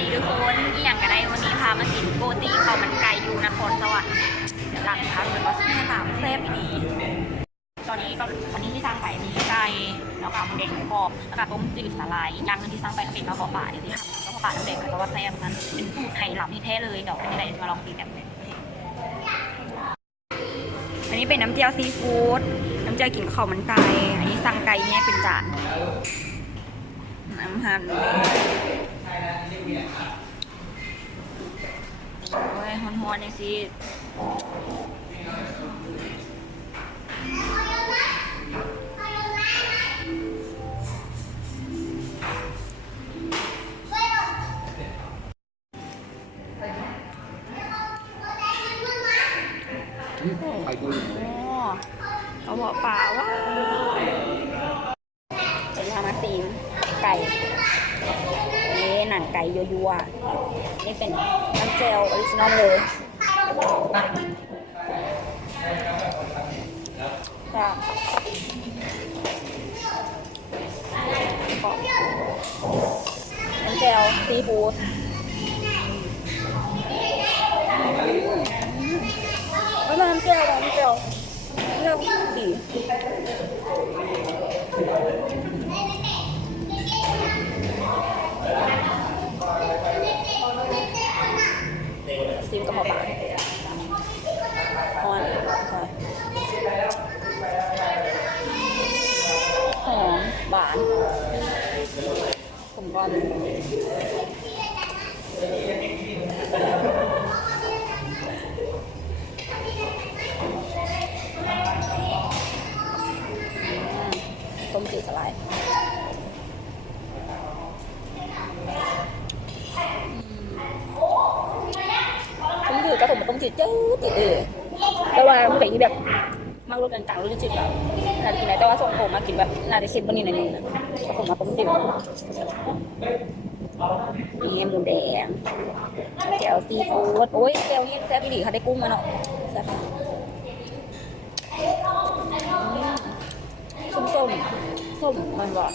ดีทุกคนอีหยังกันได้วันนี้พามากินโกติข้าวมันไก่อยู่นครสวรรค์เดี๋ยวตักค่ะเหมือนว่าแม่ตามแซ่บดีตอนนี้ก็วันนี้ที่สร้างไปมีไก่แล้วก็เด็กหมูกรอบแล้วก็ต้มจืดสาหร่ายอย่างนึงที่สร้างไปก็เป็นกระเพาะปลาเดี๋ยวที่ทำกระเพาะปลาน้ำเด็กเพราะว่าแซ่บมันเป็นสูตรไทยหลับที่แท้เลยเดี๋ยวเป็นยังไงมาลองกินแบบนี้อันนี้เป็นน้ำเจียวซีฟู้ดน้ำเจียวกินข้าวมันไก่อันนี้สั่งไก่เนี่ยเป็นจานน้ำหั่นโอ้ยฮอนๆเลยสิไปดูเอาหัวปลาว่าเดี๋ยวมาซีมไก่นี่หนังไก่ยัวๆนี่เป็นน้ำเจลออริจินอลเลยน้ำเจลซีฟู้ดแล้วน้ำเจลเลือกดีซิมกระเพาะปลาหอมหวานผมก็ต้มจืดสลายต้มจืดก็ผมต้มจืดจืดเลยแต่ว่าผู้ใหญ่ที่แบบมากรสกลางๆรสจืดแบบน่าจะกินได้แต่ว่าส่งผมมากินแบบน่าจะเค็มกว่านี้หน่อยนึงนะผมมาต้มจืดนี่หมูแดงแจ่วซีฟู้ดโอ้ยแจ่วนี่แซ่บดีค่ะได้กุ้งมาเนาะแซ่บส้มมันหวาน